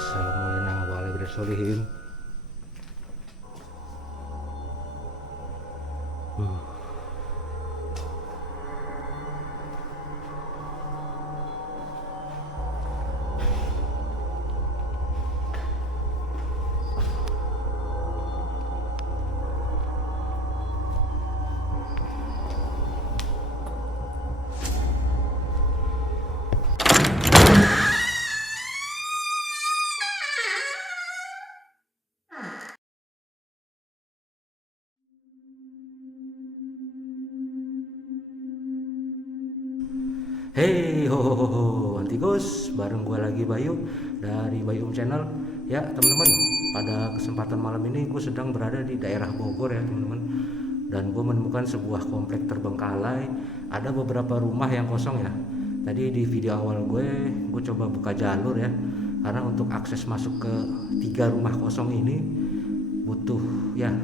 Assalamualaikum. Hey ho ho ho ho, Antigos, bareng gue lagi Bayu dari Bayum Channel. Ya teman-teman, pada kesempatan malam ini gue sedang berada di daerah Bogor ya teman-teman. Dan gue menemukan sebuah komplek terbengkalai. Ada beberapa rumah yang kosong ya. Tadi di video awal gue coba buka jalur ya. Karena untuk akses masuk ke 3 rumah kosong ini butuh ya,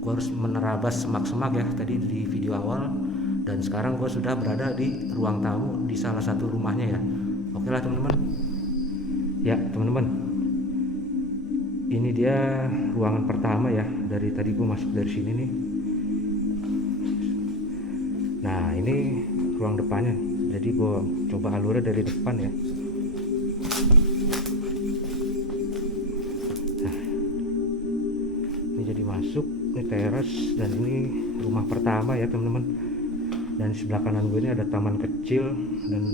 gue harus menerabas semak-semak ya tadi di video awal. Dan sekarang gue sudah berada di ruang tamu di salah satu rumahnya ya. Oke lah teman-teman. Ya teman-teman, ini dia ruangan pertama ya. Dari tadi gue masuk dari sini nih. Nah ini ruang depannya. Jadi gue coba alurnya dari depan ya. Nah, ini jadi masuk, ini teras, dan ini rumah pertama ya teman-teman. Dan di sebelah kanan gue ini ada taman kecil dan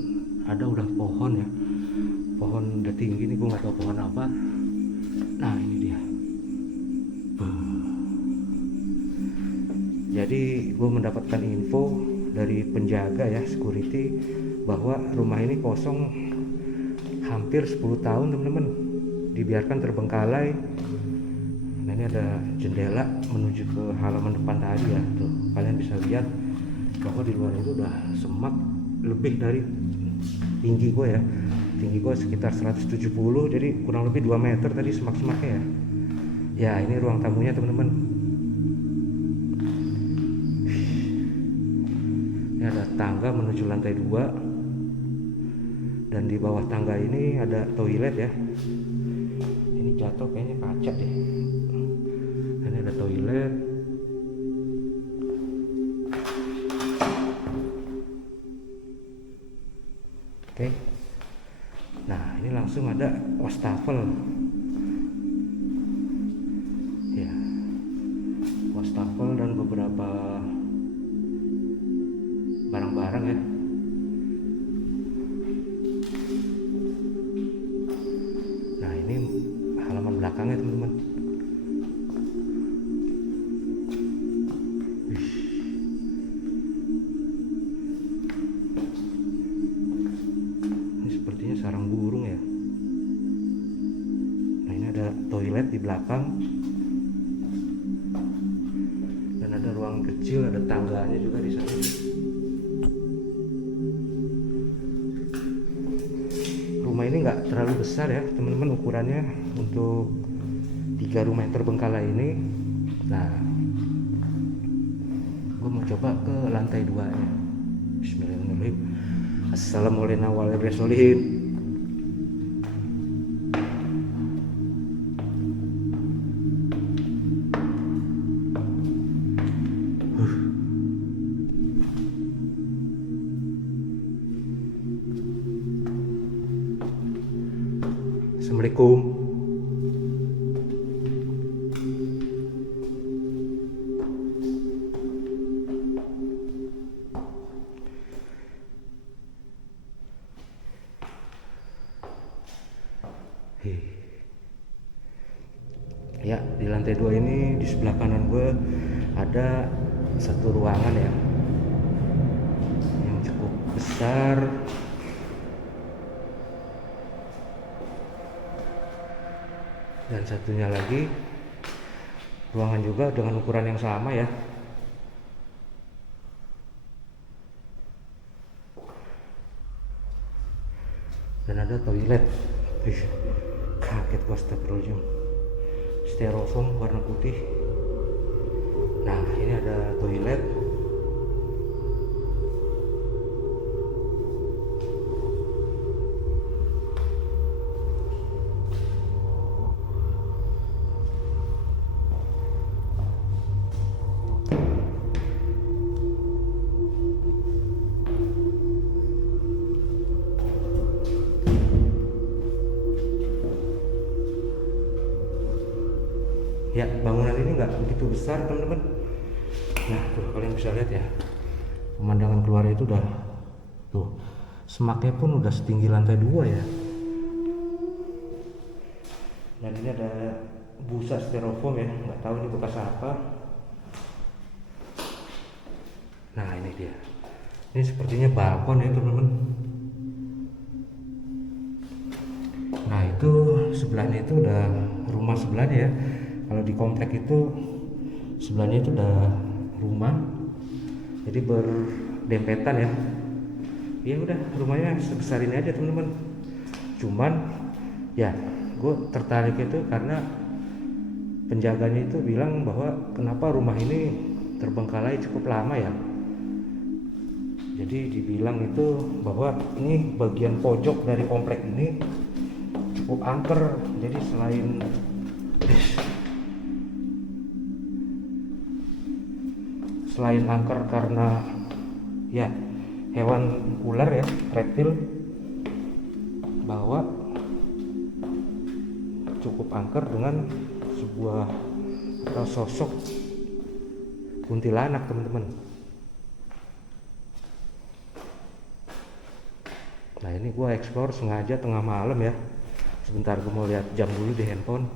ada udah pohon ya, pohon udah tinggi nih, gue nggak tahu pohon apa. Nah ini dia. Jadi gue mendapatkan info dari penjaga ya, security, bahwa rumah ini kosong hampir 10 tahun teman-teman, dibiarkan terbengkalai. Nah ini ada jendela menuju ke halaman depan tadi ya, tuh kalian bisa lihat bahwa di luar itu udah semak lebih dari tinggi gue ya. Tinggi gue sekitar 170, jadi kurang lebih 2 meter tadi semak-semaknya ya. Ya ini ruang tamunya teman-teman. Ini ada tangga menuju lantai 2, dan di bawah tangga ini ada toilet ya. Ini jatuh kayaknya kaca deh. Ini ada toilet. Oke. Nah, ini langsung ada wastafel. Ya. Wastafel dan beberapa barang-barang ya. Nah, ini halaman belakangnya, teman-teman. Sepertinya sarang burung ya. Nah ini ada toilet di belakang, dan ada ruang kecil, ada tangganya juga di sana. Rumah ini nggak terlalu besar ya teman-teman ukurannya untuk 3 rumah yang terbengkalai ini. Nah gue mau coba ke lantai 2 nya. Bismillahirrahmanirrahim. Assalamualaikum. Assalamualaikum. Ya, di lantai 2 ini di sebelah kanan gue ada satu ruangan ya yang cukup besar. Dan satunya lagi ruangan juga dengan ukuran yang sama ya. Dan ada toilet. Kaget gue, astagfirullahaladzim. Styrofoam warna putih. Nah ini ada toilet. Ya, bangunan ini nggak begitu besar teman-teman. Nah tuh kalian bisa lihat ya, pemandangan keluar itu udah tuh, semaknya pun udah setinggi lantai 2 ya. Dan ini ada busa styrofoam ya, nggak tahu ini bekas apa. Nah ini dia, ini sepertinya balkon ya teman-teman. Nah itu sebelahnya itu udah rumah sebelahnya ya. Kalau di komplek itu sebelahnya itu udah rumah, jadi berdempetan ya. Ya udah, rumahnya sebesar ini aja teman-teman. Cuman ya gue tertarik itu karena penjaganya itu bilang bahwa kenapa rumah ini terbengkalai cukup lama ya. Jadi dibilang itu bahwa ini bagian pojok dari komplek ini cukup angker. Jadi selain angker karena ya hewan ular ya, reptil, bahwa cukup angker dengan sebuah atau sosok kuntilanak teman-teman. Nah ini gue explore sengaja tengah malam ya. Sebentar gue mau lihat jam dulu di handphone.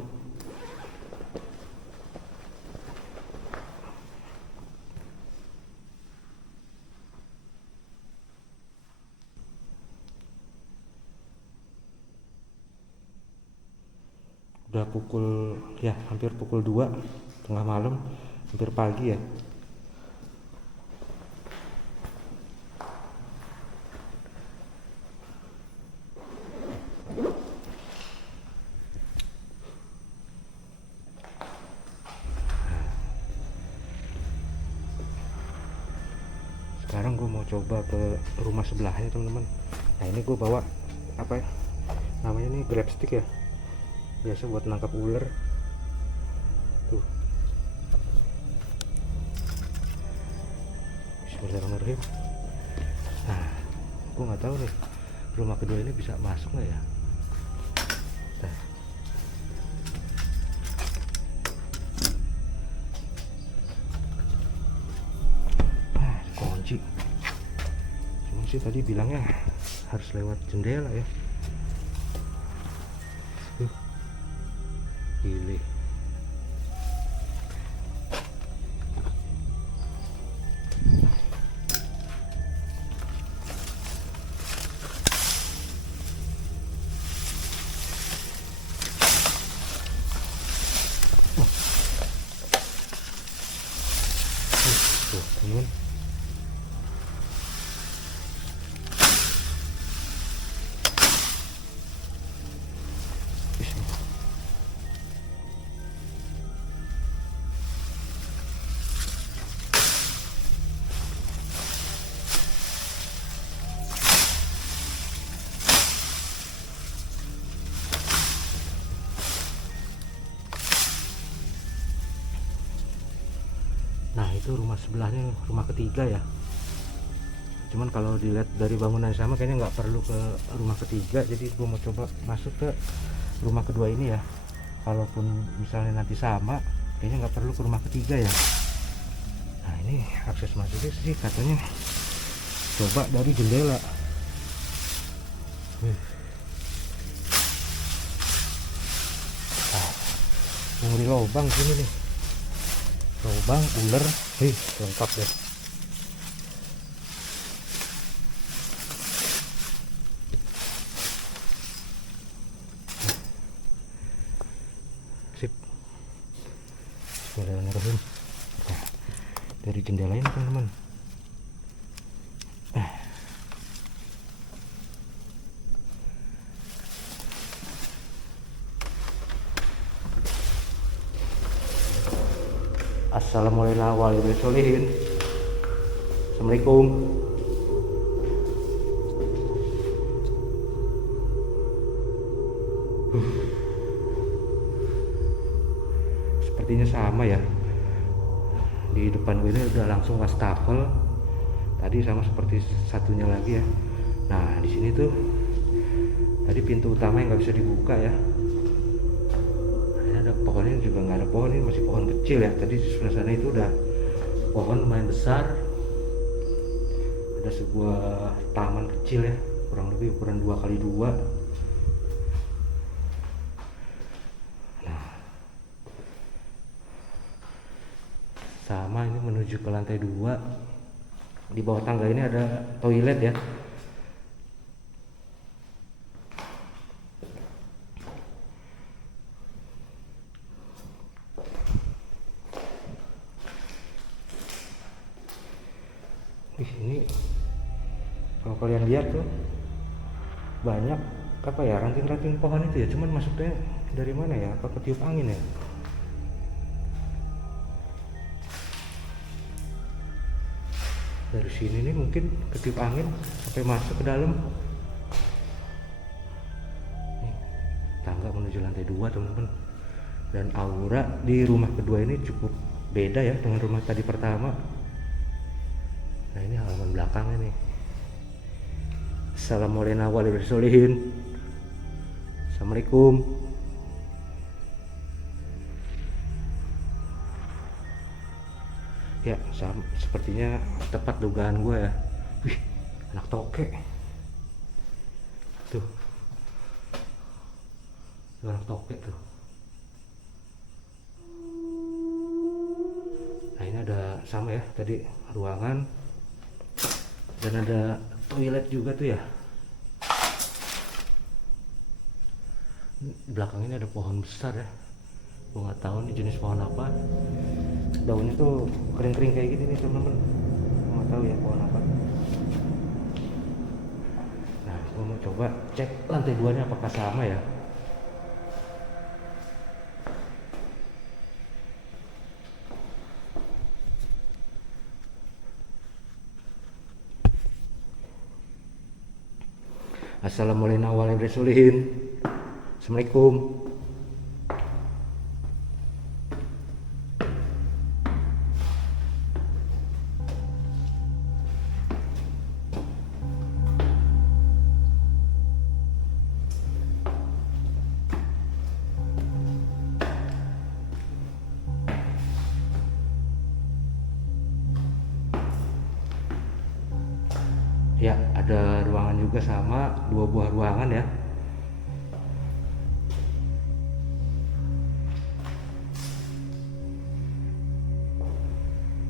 Udah pukul ya, hampir pukul 2 tengah malam, hampir pagi ya. Sekarang gue mau coba ke rumah sebelahnya teman-teman. Nah ini gue bawa apa ya namanya, nih grab stick ya, biasa buat nangkap ular tuh. Bismillahirrahmanirrahim. Nah gue nggak tahu nih rumah kedua ini bisa masuk nggak ya. Nah. Kunci, cuman sih tadi bilangnya harus lewat jendela ya. Pilih. Tuh teman, nah itu rumah sebelahnya, rumah ketiga ya. Cuman kalau dilihat dari bangunan sama kayaknya nggak perlu ke rumah ketiga, jadi gue mau coba masuk ke rumah kedua ini ya. Kalaupun misalnya nanti sama, kayaknya nggak perlu ke rumah ketiga ya. Nah ini akses masuknya sih katanya coba dari jendela. Nah, ngeri lubang sini nih, lubang ular, lengkap deh. Sip. Bismillahirrahmanirrahim. Nah, dari jendela ini teman-teman. Assalamualaikum. Assalamualaikum. Sepertinya sama ya. Di depan gue ini udah langsung wastafel. Tadi sama seperti satunya lagi ya. Nah di sini tuh tadi pintu utama yang nggak bisa dibuka ya. ini ada pohonnya juga nggak ada pohon, ini masih pohon kecil ya. Tadi di sebelah sana itu udah pohon lumayan besar. Ada sebuah taman kecil ya, kurang lebih ukuran 2x2. Nah, sama ini menuju ke lantai 2. Di bawah tangga ini ada toilet ya. Ini kalau kalian lihat tuh banyak apa ya, ranting-ranting pohon itu ya, cuman masuknya dari mana ya, apa ketiup angin ya. Dari sini nih mungkin ketiup angin sampai masuk ke dalam. Nih, tangga menuju lantai 2 teman-teman. Dan aura di rumah kedua ini cukup beda ya dengan rumah tadi pertama. Nah, ini halaman belakangnya nih. Assalamualaikum. Ya, sepertinya tepat dugaan gue ya. Wih, anak toke. Tuh. Anak toke tuh. Nah, ini ada sama ya, tadi ruangan. Dan ada toilet juga tuh ya. Di belakang ini ada pohon besar ya. Gue nggak tahu nih jenis pohon apa. Daunnya tuh kering-kering kayak gini nih teman-teman. Gue nggak tahu ya pohon apa. Nah, gue mau coba cek lantai 2-nya apakah sama ya. Assalamualaikum. Ya, ada ruangan juga sama, 2 buah ruangan ya.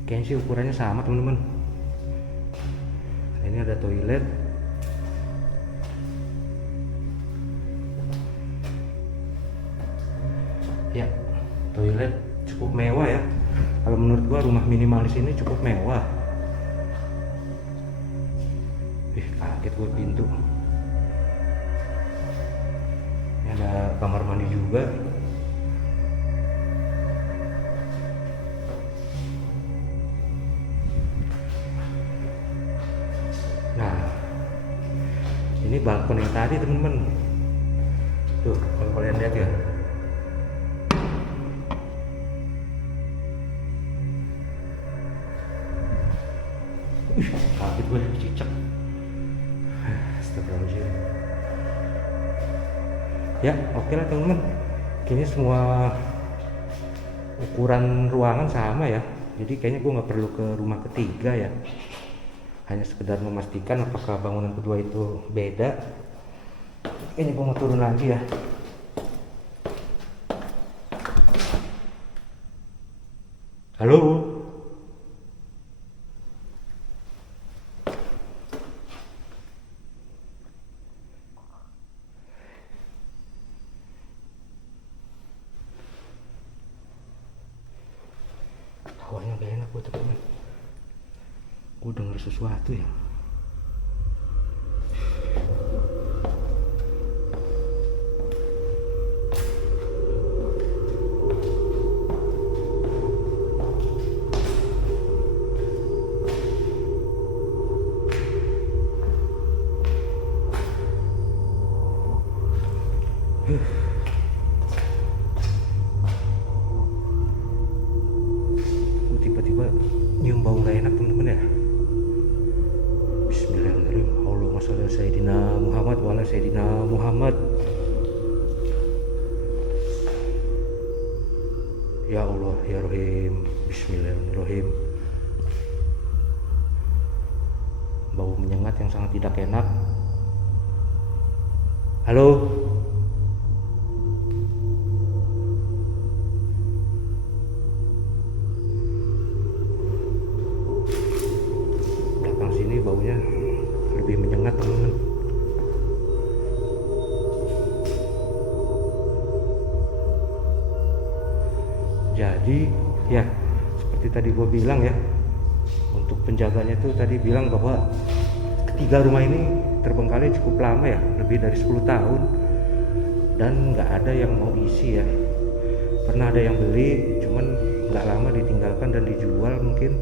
Kayaknya sih ukurannya sama teman-teman. Nah, ini ada toilet. Ya, toilet cukup mewah ya. Kalau menurut gua rumah minimalis ini cukup mewah. Kaget gue pintu. Ini ada kamar mandi juga. Nah, ini balkon yang tadi teman-teman. Tuh, kalau kalian lihat ya. Kaget gue cicak. Ya, oke lah teman-teman. Kayaknya semua ukuran ruangan sama ya. Jadi kayaknya gue nggak perlu ke rumah ketiga ya. Hanya sekedar memastikan apakah bangunan kedua itu beda. Kayaknya gue mau turun lagi ya. Halo. Hawanya gak enak buat teman-teman. Gue denger sesuatu ya. Tiba-tiba nyium bau gak enak teman-teman ya. Bismillahirrahmanirrahim. Allahumma sholli ala sayyidina Muhammad wa ala sayyidina Muhammad. Bismillahirrahmanirrahim. Bismillahirrahmanirrahim. Bau menyengat yang sangat tidak enak. Halo. Belakang sini baunya lebih menyengat, teman-teman. Jadi ya seperti tadi gue bilang ya, untuk penjaganya tuh tadi bilang bahwa ketiga rumah ini terbengkalai cukup lama ya, lebih dari 10 tahun, dan nggak ada yang mau isi ya. Pernah ada yang beli, cuman nggak lama ditinggalkan dan dijual, mungkin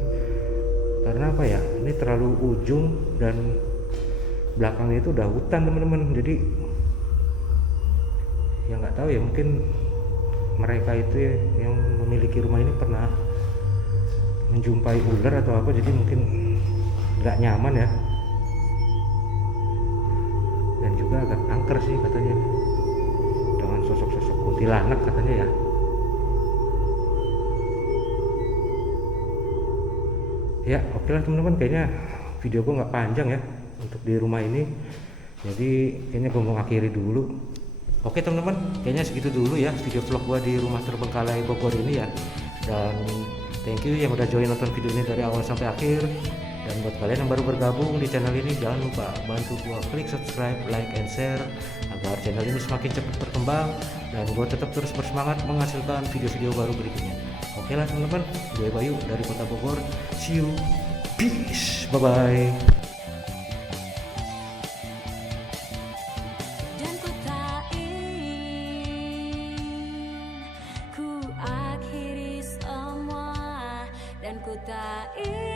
karena apa ya, ini terlalu ujung dan belakangnya itu udah hutan, teman-teman. Jadi ya nggak tahu ya, mungkin mereka itu ya, yang memiliki rumah ini pernah menjumpai ular atau apa, jadi mungkin nggak nyaman ya, dan juga agak angker sih katanya dengan sosok-sosok kuntilanak katanya ya. Ya oke lah teman-teman, kayaknya video gue nggak panjang ya untuk di rumah ini, jadi kayaknya gue mau akhiri dulu. Oke teman-teman, kayaknya segitu dulu ya video vlog gua di rumah terbengkalai Bogor ini ya. Dan thank you yang udah join nonton video ini dari awal sampai akhir. Dan buat kalian yang baru bergabung di channel ini, jangan lupa bantu gua klik subscribe, like, and share agar channel ini semakin cepat berkembang dan gua tetap terus bersemangat menghasilkan video-video baru berikutnya. Oke lah teman-teman, gue Bayu dari Kota Bogor. See you, peace, bye bye. Dan ku tak ingin